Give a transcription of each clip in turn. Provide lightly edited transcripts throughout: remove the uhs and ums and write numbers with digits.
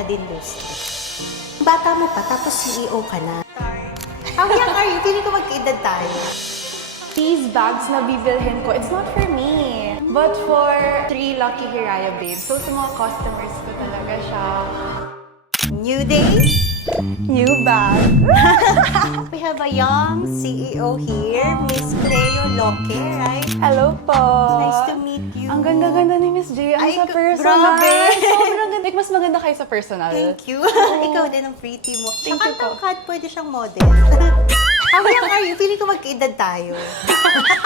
na din, Lucy. Bata mo pa, tapos CEO ka na. How young are you? Feeling ko magkaedad tayo. These bags na bibilhin ko, it's not for me, but for 3 lucky Hiraya babes. So, sa mga customers ko talaga siya. New day, New bag. we have a young CEO here, Miss Cleo Loque, right? Hello po. Nice to meet you. Ang ganda-ganda ni Miss J. Ay, Sa personal. grabe. Sobrang ganda. Like, mas maganda kayo sa personal. Thank you. Ikaw din ang pretty mo. Thank you po. Tsaka pwede siyang model. How young are you? Feeling ko magkaedad tayo.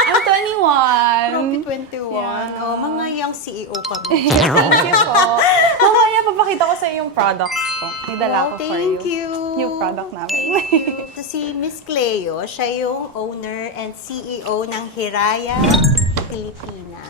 I'm 21. Probably 21. Yeah. Oh, mga young CEO kami. Thank you po. Mamaya, papakita ko sa iyo yung products ko. May dala ko for you. Thank you. New product namin. Thank you. So, si Miss Cleo, siya yung owner and CEO ng Hiraya Pilipina.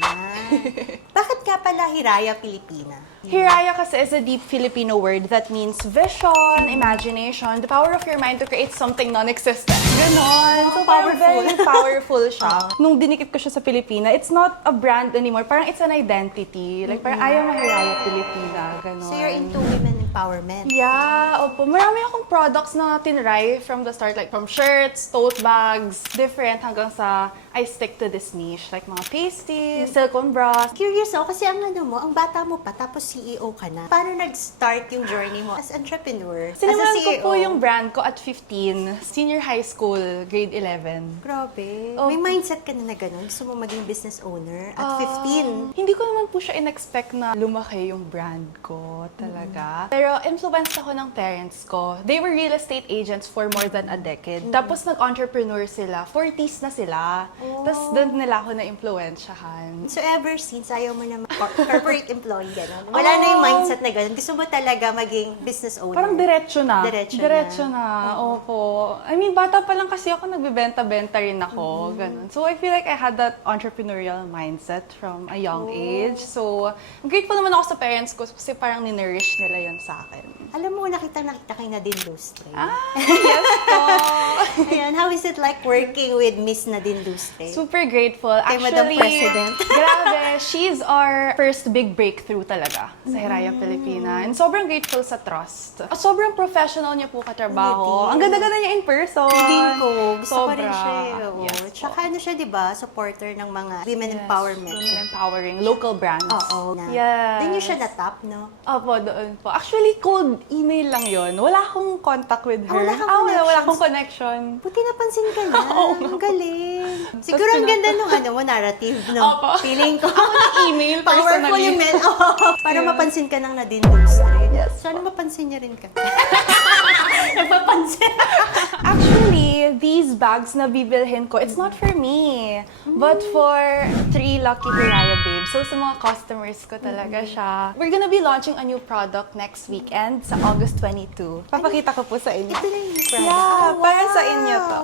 Ayan. Bakit ka pala Hiraya Pilipina? Hiraya kasi is a deep Filipino word that means vision, imagination, the power of your mind to create something non-existent. Ganon. So, parang Powerful. very powerful siya. Nung dinikit ko siya sa Pilipina, it's not a brand anymore. Parang it's an identity. Like, parang ayaw na Hiraya Pilipina. Ganon. So, you're into women empowerment. Yeah, opo. Marami akong products na tinry from the start. Like, from shirts, tote bags, different hanggang sa I stick to this niche. Like, mga pasties, silicone bras. Curious ako kasi ang ang bata mo pa, tapos CEO ka na. Paano nag-start yung journey mo as entrepreneur? Sinimulan as a ko CEO? po yung brand ko at 15, senior high school, grade 11. Grabe. Oh. May mindset ka na ganun? Gusto mo maging business owner at 15? Hindi ko naman po siya in-expect na lumaki yung brand ko talaga. Pero influenced ako ng parents ko. They were real estate agents for more than a decade. Tapos nag-entrepreneur sila. 40s na sila. Tapos doon nila ako na-influensyahan. So ever since, ayaw mo na corporate employee, gano'n? Wala na yung mindset na gano'n. Gusto mo talaga maging business owner? Parang diretso na. Diretso na. Opo. I mean, bata pa lang kasi ako, nagbibenta-benta rin ako. Ganun. So, I feel like I had that entrepreneurial mindset from a young age. So, grateful naman ako sa parents ko kasi parang ninurish nila yun sa akin. Alam mo, nakita kayo na din Lustre. Yes po! Ayan, how is it like working with Miss Nadine Lustre? Super grateful. Kay Madam President. Grabe, she's our first big breakthrough talaga sa Hiraya Pilipina. And sobrang grateful sa trust. Sobrang professional niya po katrabaho. Hindi. Ang ganda-ganda niya in person. Hindi ko. Gusto ko rin Sobra. siya. Oo. Yes po. Tsaka ano siya, di ba? Supporter ng mga women empowerment. Women empowering. Local brands. Oo. Yes. Doon yung siya na-top, no? Opo, doon po. Actually, cold email lang yon. Wala akong contact with her. Wala kang wala connections? akong connection. Buti napansin ka na. Oo nga. Ang galing. Siguro ang ganda nung narrative, no? Opo. Feeling ko. Ako ng email, Powerful personally. yung para mapansin ka ng Nadine Lustre. Yes. Sana mapansin niya rin ka. Napapansin. Actually, these bags na bibilhin ko, it's not for me, but for 3 lucky Hiraya babes. So, sa mga customers ko talaga siya. We're gonna be launching a new product next weekend sa August 22. Papakita ko po sa inyo. Ito na yung new product. Yeah, Oh, para sa wow. inyo to.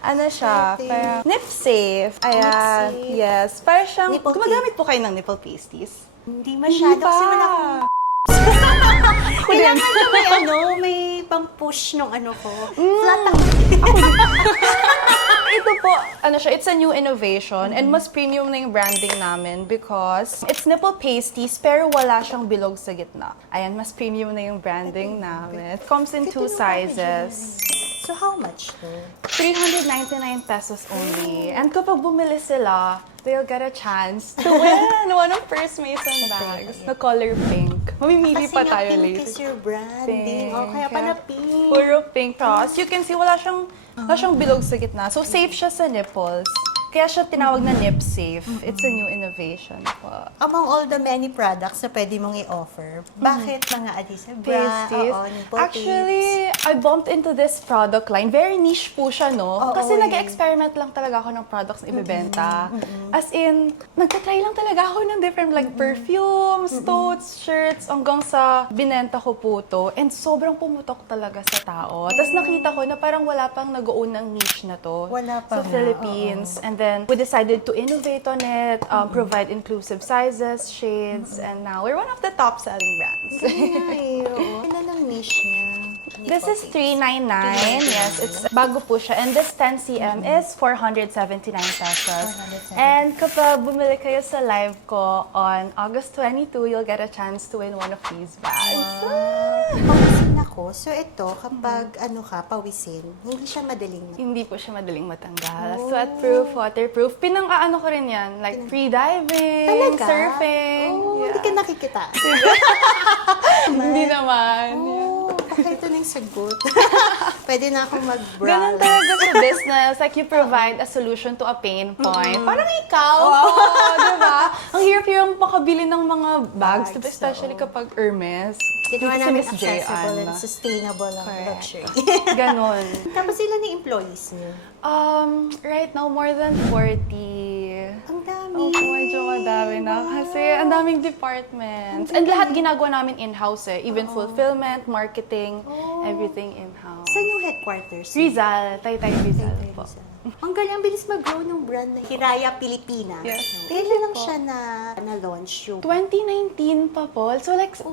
Ano siya? Perfect. Parang nip safe. Ayan. Nip safe. Yes. Para siyang, Nipple gumagamit po kayo ng nipple pasties. Hindi masyado. Hindi pa. Kasi wala akong... Kailangan ko may pang-push nung ko. Flat ako. Ito po, it's a new innovation and mas premium na yung branding namin because it's nipple pasties pero wala siyang bilog sa gitna. Ayan, mas premium na yung branding namin. It comes in 2 sizes. So how much to? 399 pesos only. And kapag bumili sila, they'll get a chance to win one of First Mason bags na color pink. Mamimili Kasi pa nga tayo pink later. is your branding. Pink. O kaya pala pink. Puro pink. Tapos you can see wala siyang bilog sa gitna. So safe siya sa nipples. Kaya siya tinawag na nip safe. It's a new innovation po. Among all the many products na pwede mong i-offer, bakit mga adhesive bra? Pasties. Oo, nipple Actually, I bumped into this product line. Very niche po siya, no? Oo, Kasi eh. nag-experiment lang talaga ako ng products na ibebenta. As in, nagtatry lang talaga ako ng different like perfumes, totes, shirts, hanggang sa binenta ko po to. And sobrang pumutok talaga sa tao. Tapos nakita ko na parang wala pang nag-own ng niche na to Wala pa sa nga, Philippines. And then we decided to innovate on it, provide inclusive sizes, shades, and now we're one of the top selling brands. Ay, oo. Ano lang niche niya? This is $399. Yes, it's bago po siya. And this 10 cm is 479 pesos. 479. And kapag bumili kayo sa live ko on August 22, you'll get a chance to win one of these bags. Pawisin ako. So ito, kapag pawisin, hindi siya madaling Hindi po siya madaling matanggal. Sweatproof, waterproof. Pinang-aano ko rin yan. Like free diving, Talaga? surfing. Oh, Yeah. hindi ka nakikita. Hindi naman. Oh, baka ito na yung sagot. Pwede na akong mag-browse. Ganun talaga sa business. Like, you provide a solution to a pain point. Parang ikaw po, di ba? Ang hirap-hirap makabili ng mga bags, diba? Especially kapag Hermes. Ginawa Dito si namin Miss accessible J. and sustainable ang Correct. luxury. Ganon. Tapos ilan yung employees niyo? Right now, more than 40. Ang dami. Opo, medyo madami na. Kasi ang daming departments. And lahat ginagawa namin in-house eh. Even fulfillment, marketing, everything in-house. Saan yung headquarters? Rizal, Taytay Rizal po. Ang galing, ang bilis mag-grow ng brand na Hiraya Pilipinas. Yes. Kailan lang siya na-launch yung 2019 pa po. So like 6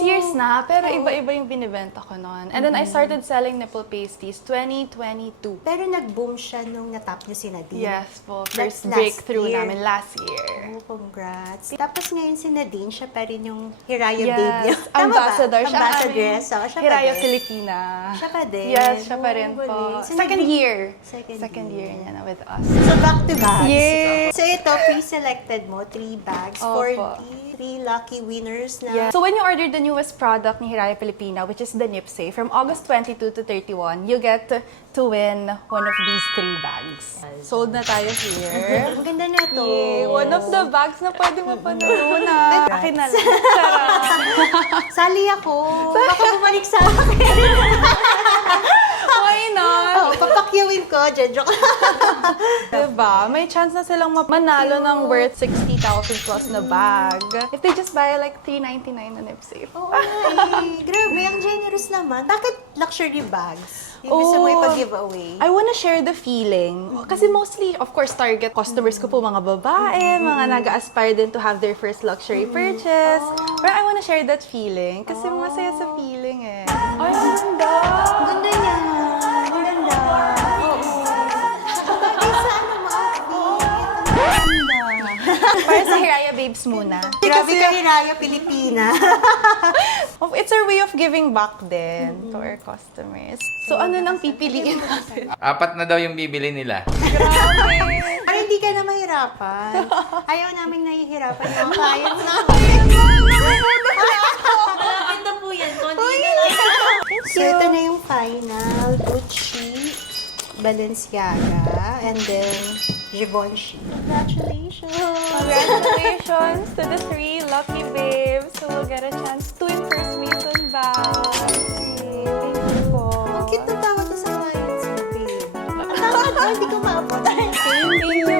years na, pero iba-iba yung binibenta ko noon. And then I started selling nipple pasties 2022. Pero nag-boom siya nung natap niyo si Nadine. Yes po, That's first last breakthrough year. namin last year. Oh, congrats. Tapos ngayon si Nadine, siya pa rin yung Hiraya Yes, babe niya. Tama ambassador ba? siya. Ambassadress. Oo, siya pa Hiraya din. Filipina. Siya pa din. Yes, siya pa rin Oh, po. galing. So, Second nag- year. Second year niya na with us. So back to bags. Yay! So ito, pre-selected mo, 3 bags for Opo. the 3 lucky winners na Yeah. So when you order the newest product ni Hiraya Filipina, which is the Nipsey, from August 22 to 31, you get to win one of these 3 bags. Sold na tayo here. Ang ganda na to. Yay! One of the bags na pwede mapanalunan. Akin na lang. Charot. Sali ako. Baka bumalik sa akin. Why not? Oh, papakyawin ko. Joke. Diba? May chance na silang manalo ng worth 60,000 plus na bag. If they just buy like $399 na Nipsey. Oo, ay. Grabe, ang generous naman. Bakit luxury bags? Yung gusto mo ipag-giveaway? I wanna share the feeling. Kasi mostly, of course, target customers ko po mga babae, mga nag-aspire din to have their first luxury purchase. Pero I wanna share that feeling kasi masaya sa feeling eh. Ay, ang ganda! Ang ganda niya. Ang ganda. Oo. Bagay sa outfit. Ang ganda. Para sa Hiraya Babes muna. Grabe ka, Hiraya Pilipina. It's our way of giving back din to our customers. So ano nang pipiliin natin? 4 na daw yung bibili nila. Para hindi ka na mahirapan. Ayaw namin nahihirapan yung clients na. Malapit na po yan. Konti na lang. So, ito na yung final. Gucci, Balenciaga, and then Givenchy. Congratulations! Congratulations to the 3 lucky babes who will get a chance to win first reason bag. Thank you po. Ang cute na tawag ko sa clients mo, babe. Ang tawag ko, hindi ko maabot. Thank you.